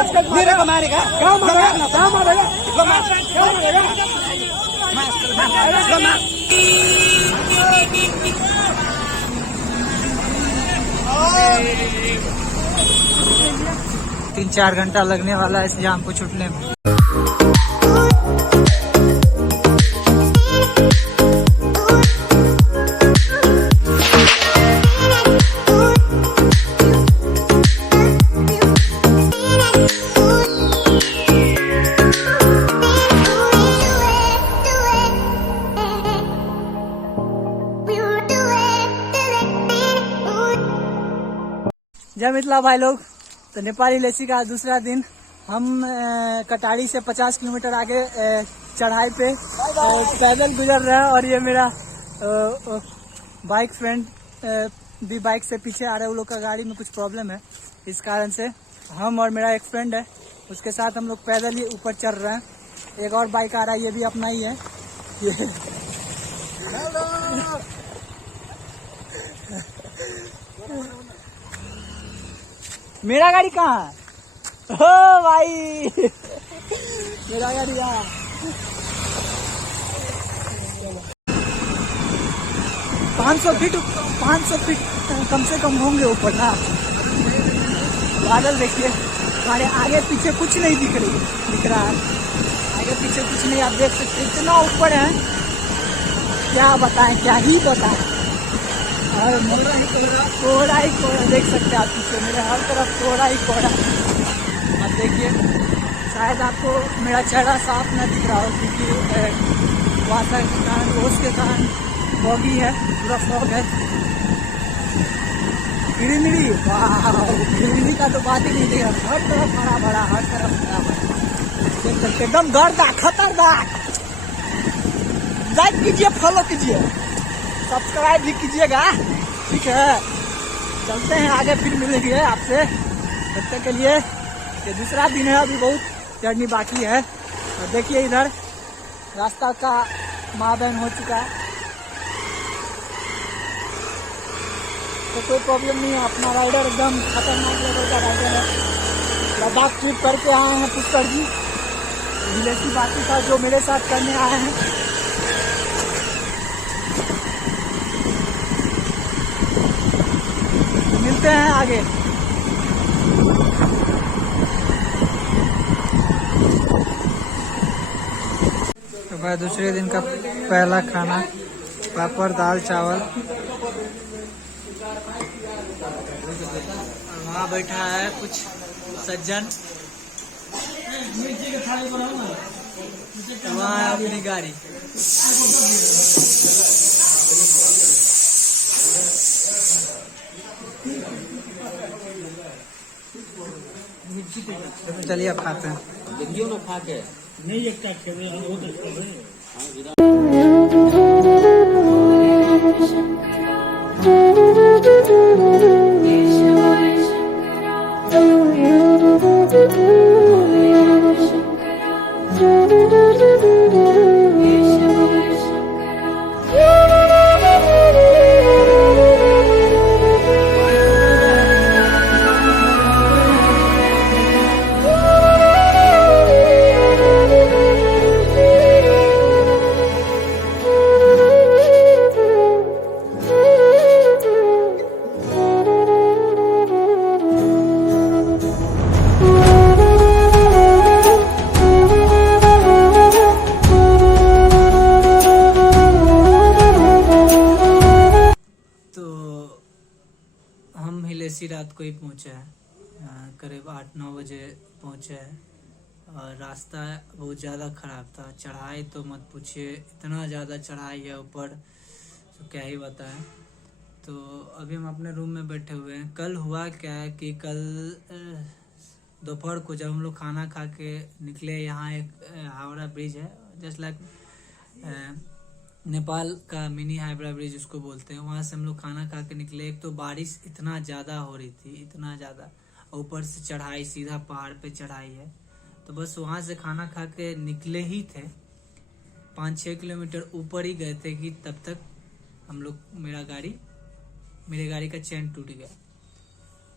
मेरे को मारेगा क्या मारेगा क्या मारेगा क्या मारेगा 3-4 घंटा लगने वाला है इस जाम को छूटने में। जय मिथिला भाई लोग, तो नेपाली लेसी का दूसरा दिन हम कटारी से 50 किलोमीटर आगे चढ़ाई पे पैदल गुजर रहे हैं। और ये मेरा बाइक फ्रेंड भी बाइक से पीछे आ रहे हैं। वो लोग का गाड़ी में कुछ प्रॉब्लम है, इस कारण से हम और मेरा एक फ्रेंड है उसके साथ हम लोग पैदल ही ऊपर चढ़ रहे हैं। एक और बाइक आ रहा है, ये भी अपना ही है। मेरा गाड़ी कहाँ है? ओ भाई मेरा गाड़ी यहाँ। 500 फीट कम से कम होंगे ऊपर ना। बादल देखिए, हमारे आगे पीछे कुछ नहीं दिख रहा है। आगे पीछे कुछ नहीं, आप देख सकते इतना ऊपर है, क्या बताएं, क्या ही बताएं। और कोहरा ही कोहरा देख सकते हैं आप पीछे, मेरे हर तरफ कोहरा ही कोहरा। अब देखिए, शायद आपको मेरा चेहरा साफ न दिख रहा हो क्योंकि वाटर के कारण, ओस के कारण फॉगी है, पूरा फॉग है। किड़मिड़ी, किड़मिड़ी का तो बात ही नहीं दिख रहा। हर तरफ हरा भरा, हर तरफ हरा भरा देख सकते, एकदम गर्दा खतरनाक। लाइक कीजिए, फॉलो कीजिए, सब्सक्राइब भी कीजिएगा, ठीक है। चलते हैं आगे, फिर मिलेंगे आपसे। तब तक के लिए ये दूसरा दिन है, अभी बहुत जर्नी बाकी है। और देखिए इधर रास्ता का माबैन हो चुका है, तो कोई प्रॉब्लम नहीं है। अपना राइडर एकदम खतरनाक लेवल का राइडर है। लद्दाख ट्रिप करके आए हैं पुष्कर जी, विलेसी बाकी था जो मेरे साथ करने आए हैं। मिलते हैं आगे। तो भाई दूसरे दिन का पहला खाना, पापड़, दाल, चावल। वहाँ बैठा है कुछ सज्जन, वहाँ है अपनी गाड़ी। चलिए अब खाते हैं। देखियो ना खा के नहीं, एक हिलेसी रात को ही पहुँचे हैं, करीब 8-9 बजे पहुँचे हैं। और रास्ता बहुत ज़्यादा ख़राब था, चढ़ाई तो मत पूछिए, इतना ज़्यादा चढ़ाई है ऊपर, तो क्या ही बताएं। तो अभी हम अपने रूम में बैठे हुए हैं। कल हुआ क्या है कि कल दोपहर को जब हम लोग खाना खा के निकले, यहाँ एक हावड़ा ब्रिज है, जस्ट लाइक नेपाल का मिनी हावड़ा ब्रिज उसको बोलते हैं। वहाँ से हम लोग खाना खा के निकले। एक तो बारिश इतना ज़्यादा हो रही थी, इतना ज़्यादा, ऊपर से चढ़ाई, सीधा पहाड़ पे चढ़ाई है। तो बस वहाँ से खाना खा के निकले ही थे, 5-6 किलोमीटर ऊपर ही गए थे कि तब तक हम लोग मेरे गाड़ी का चेन टूट गया।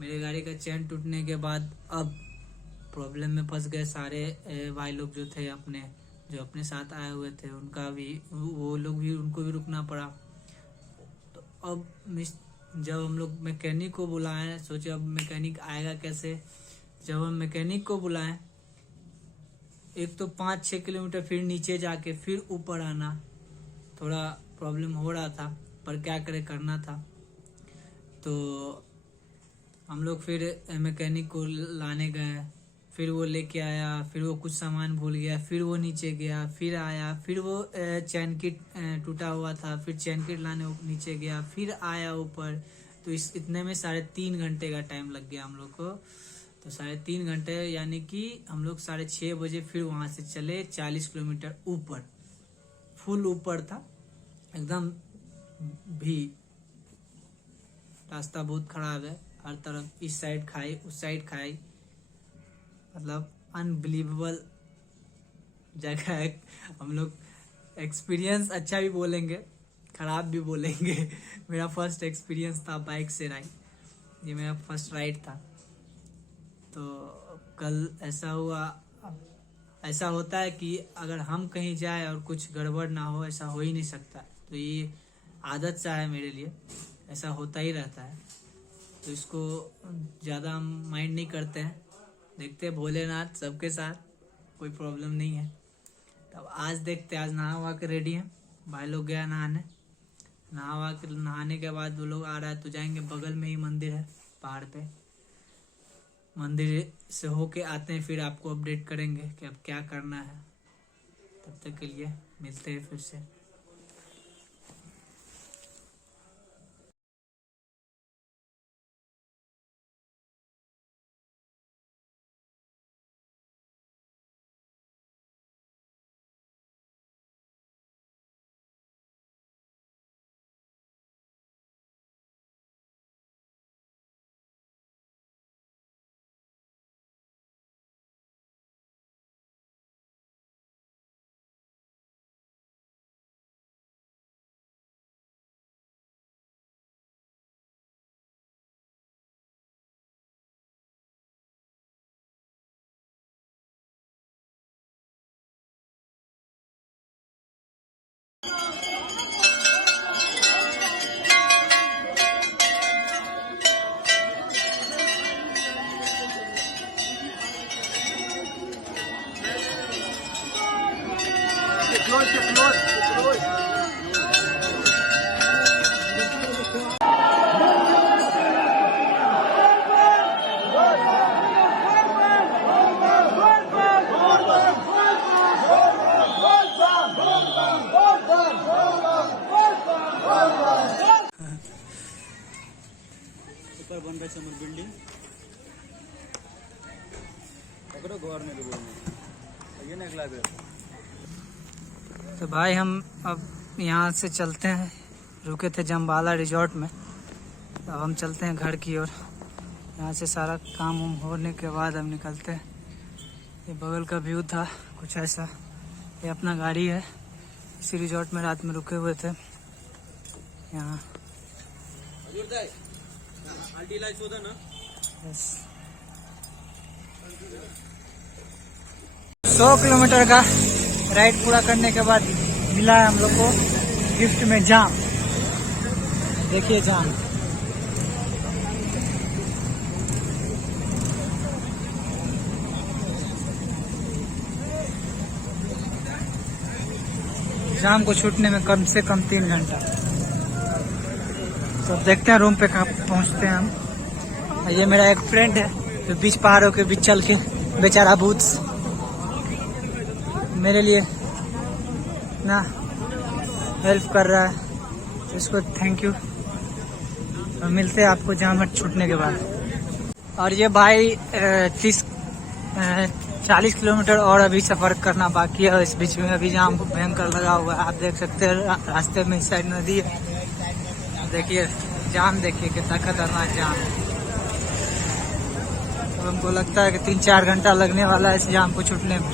मेरे गाड़ी का चेन टूटने के बाद अब प्रॉब्लम में फंस गए सारे भाई लोग जो थे अपने, जो अपने साथ आए हुए थे, उनका भी, वो लोग भी, उनको भी रुकना पड़ा। तो अब जब हम लोग मैकेनिक को बुलाएं, सोचे अब मैकेनिक आएगा कैसे। जब हम मैकेनिक को बुलाएं, एक तो 5-6 किलोमीटर फिर नीचे जाके फिर ऊपर आना, थोड़ा प्रॉब्लम हो रहा था, पर क्या करे, करना था। तो हम लोग फिर मैकेनिक को लाने गए, फिर वो लेके आया, फिर वो कुछ सामान भूल गया, फिर वो नीचे गया, फिर आया, फिर वो चैन किट टूटा हुआ था, फिर चैन किट लाने नीचे गया, फिर आया ऊपर। तो इतने में 3.5 घंटे का टाइम लग गया हम लोग को। तो 3.5 घंटे, यानी कि हम लोग 6:30 बजे फिर वहां से चले 40 किलोमीटर ऊपर। फुल ऊपर था एकदम भी, रास्ता बहुत खराब है, हर तरफ इस साइड खाई उस साइड खाई, मतलब अनबिलीवेबल जगह है। हम लोग एक्सपीरियंस अच्छा भी बोलेंगे, खराब भी बोलेंगे। मेरा फर्स्ट एक्सपीरियंस था बाइक से राइड, ये मेरा फर्स्ट राइड था। तो कल ऐसा हुआ, ऐसा होता है कि अगर हम कहीं जाए और कुछ गड़बड़ ना हो, ऐसा हो ही नहीं सकता। तो ये आदत सा है मेरे लिए, ऐसा होता ही रहता है। तो इसको ज़्यादा हम माइंड नहीं करते हैं, देखते हैं भोलेनाथ सबके साथ, कोई प्रॉब्लम नहीं है। तब आज देखते, आज नहा वहा के रेडी हैं भाई लोग, गया नहाने, नहाने के बाद वो लोग आ रहा है। तो जाएंगे, बगल में ही मंदिर है पहाड़ पे, मंदिर से होके आते हैं, फिर आपको अपडेट करेंगे कि अब क्या करना है। तब तक के लिए मिलते हैं फिर से। ऊपर बन रहा है बिल्डिंग, पकड़ो गवर्नमेंट बोलने ये ना अगला। तो भाई हम अब यहाँ से चलते हैं, रुके थे जम्बाला रिजॉर्ट में, अब हम चलते हैं घर की ओर। यहाँ से सारा काम उम होने के बाद हम निकलते हैं। ये बगल का व्यू था कुछ ऐसा, ये अपना गाड़ी है, इसी रिजॉर्ट में रात में रुके हुए थे यहाँ। 100 किलोमीटर का राइड पूरा करने के बाद मिला है हम लोग को गिफ्ट में जाम। देखिए जाम, जाम को छूटने में कम से कम 3 घंटा। तो देखते हैं रूम पे कहाँ पहुँचते हैं हम। ये मेरा एक फ्रेंड है जो बीच पहाड़ों के बीच चल के बेचारा भूत मेरे लिए ना हेल्प कर रहा है, तो इसको थैंक यू। और मिलते हैं आपको जाम छूटने के बाद। और ये भाई 40 किलोमीटर और अभी सफर करना बाकी है। इस बीच में अभी जाम भयंकर लगा हुआ है, आप देख सकते हैं रास्ते में इस साइड नदी है, देखिए जाम, देखिए कितना खतरनाक जाम है। तो हमको लगता है कि 3-4 घंटा लगने वाला है इस जाम को छूटने में।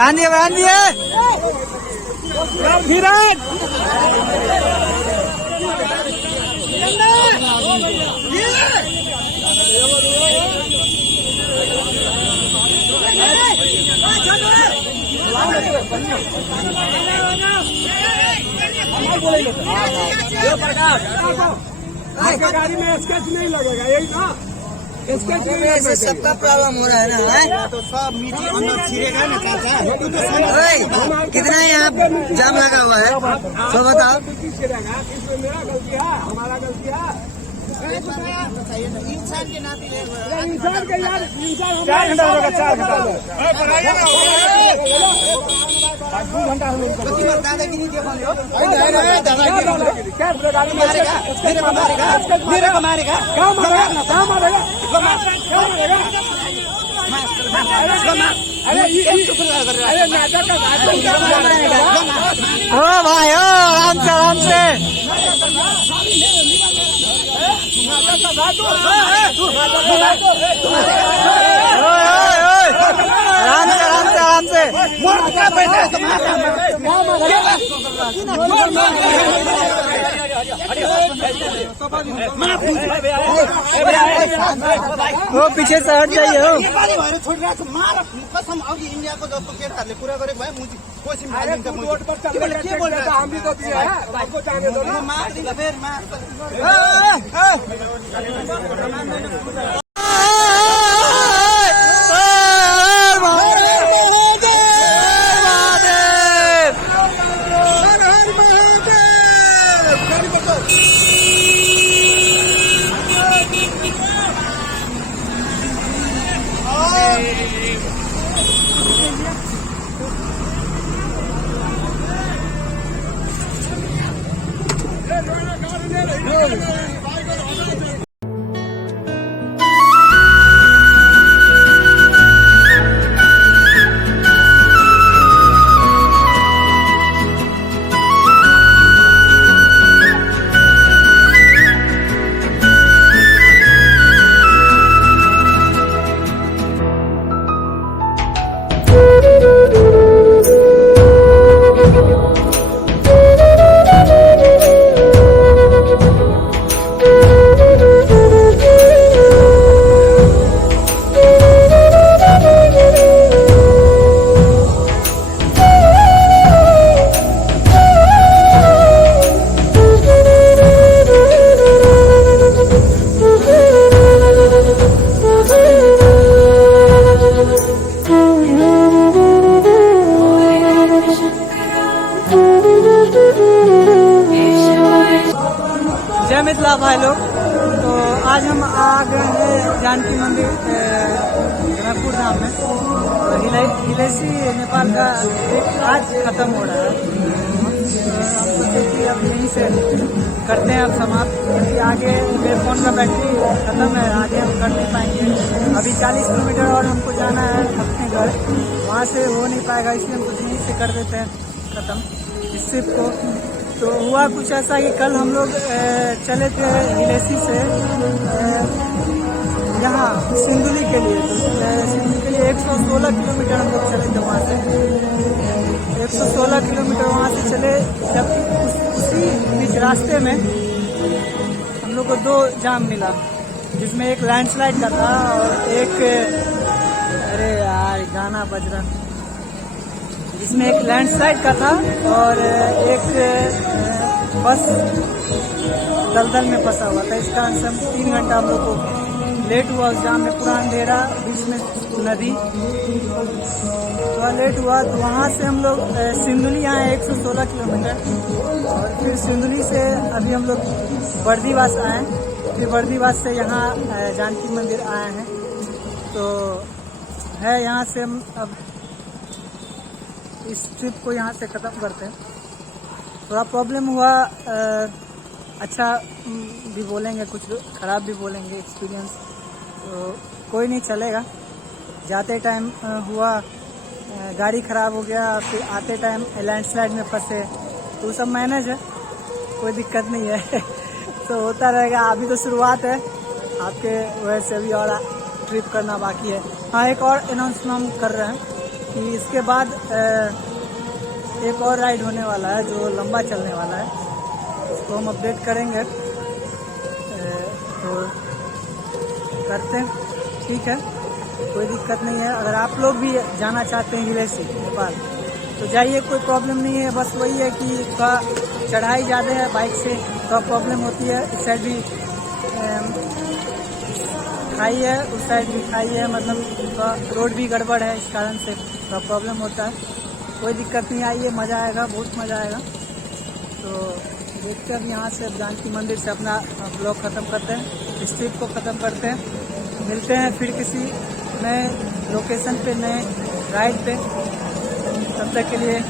बांध दिए धीरज गाड़ी में स्केच नहीं लगेगा, यही ना स्केच नहीं लगेगा। सबका प्रॉब्लम हो रहा है ना, तो सब मीठी अंदर छिड़ेगा ना चाचा। कितना यहाँ जाम लगा हुआ है तो बताओ। छिड़ेगा इसमें मेरा गलती है, हमारा गलती है। इंसान के नाते इंसान के यार, इंसान 4 घंटा होगा, 4 घंटा 2 घंटा दादागिरी देखाउने हो। मेरे मारेगा कहाँ मारेगा अरे नाटक ओ भाई ओ आराम से आराम से वो पीछे से हट जाइए हो। छोडिरहेको मार कसम अघि इन्डियाको जस्तो केटाहरूले कुरा गरेको भए मुजी कोसिम रोड पर चल रहे के बोल रहा, हम भी तो दिए हैं, हमको जाने दो ना। मार दिन्छ फेरि मार जय मिथिला भाई लोग। तो आज हम आ गए हैं जानकी मंदिर जनकपुर धाम में। तो हिलेसी नेपाल का आज खत्म हो रहा है। हम सोचे कि अब यहीं से करते हैं अब समाप्त, क्योंकि आगे मेरे फोन का बैटरी खत्म है, आगे हम कर नहीं पाएंगे। अभी 40 किलोमीटर और हमको जाना है अपने घर, वहाँ से हो नहीं पाएगा, इसलिए हम कुछ यहीं से कर देते हैं खत्म इस ट्रिप को। तो हुआ कुछ ऐसा कि कल हम लोग चले थे हिलेसी से यहाँ सिंदुली के लिए। तो सिंदुली के लिए 116 किलोमीटर हम लोग चले थे वहाँ से। 116 किलोमीटर वहाँ से चले, जबकि उसी बीच रास्ते में हम लोग को 2 जाम मिला, जिसमें एक लैंडस्लाइड का था और एक, अरे यार गाना बज रहा, इसमें एक लैंडस्लाइड का था और एक बस दलदल में फंसा हुआ था। इसका हम 3 घंटा हम लोग को लेट हुआ उस जाम में, पूरा अंधेरा, बीच में नदी, थोड़ा लेट हुआ। तो वहाँ से हम लोग सिंदुली आए 116 किलोमीटर, और फिर सिंदुली से अभी हम लोग बर्दीवास आए, फिर बर्दीवास से यहाँ जानकी मंदिर आए हैं। तो है यहाँ से हम अब इस ट्रिप को यहाँ से ख़त्म करते हैं। थोड़ा प्रॉब्लम हुआ, अच्छा भी बोलेंगे, कुछ ख़राब भी बोलेंगे एक्सपीरियंस, तो कोई नहीं चलेगा। जाते टाइम हुआ गाड़ी ख़राब हो गया, फिर आते टाइम लैंडस्लाइड में फंसे, तो वो सब मैनेज है, कोई दिक्कत नहीं है। तो होता रहेगा, अभी तो शुरुआत है, आपके वजह से अभी और ट्रिप करना बाकी है। हाँ, एक और अनाउंसमेंट हम कर रहे हैं कि इसके बाद एक और राइड होने वाला है जो लंबा चलने वाला है, उसको हम अपडेट करेंगे। तो करते हैं, ठीक है, कोई दिक्कत नहीं है। अगर आप लोग भी जाना चाहते हैं हिलेसी नेपाल तो जाइए, कोई प्रॉब्लम नहीं है। बस वही है कि थोड़ा चढ़ाई ज़्यादा है, बाइक से थोड़ा प्रॉब्लम होती है। इस साइड भी खाई है, उस साइड भी खाई है, मतलब थोड़ा रोड भी गड़बड़ है, इस कारण से थोड़ा प्रॉब्लम होता है। कोई दिक्कत नहीं, आइए, मज़ा आएगा, बहुत मज़ा आएगा। तो देखते हैं अब यहाँ से जानकी मंदिर से अपना ब्लॉग ख़त्म करते हैं, इस ट्रिप को ख़त्म करते हैं। मिलते हैं फिर किसी नए लोकेशन पे, नए राइड पे। तब तक के लिए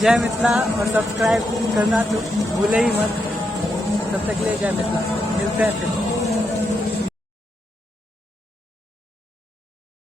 जय मिथिला, और सब्सक्राइब करना तो भूले ही मत। तब तक के लिए जय मिथिला, मिलते हैं फिर।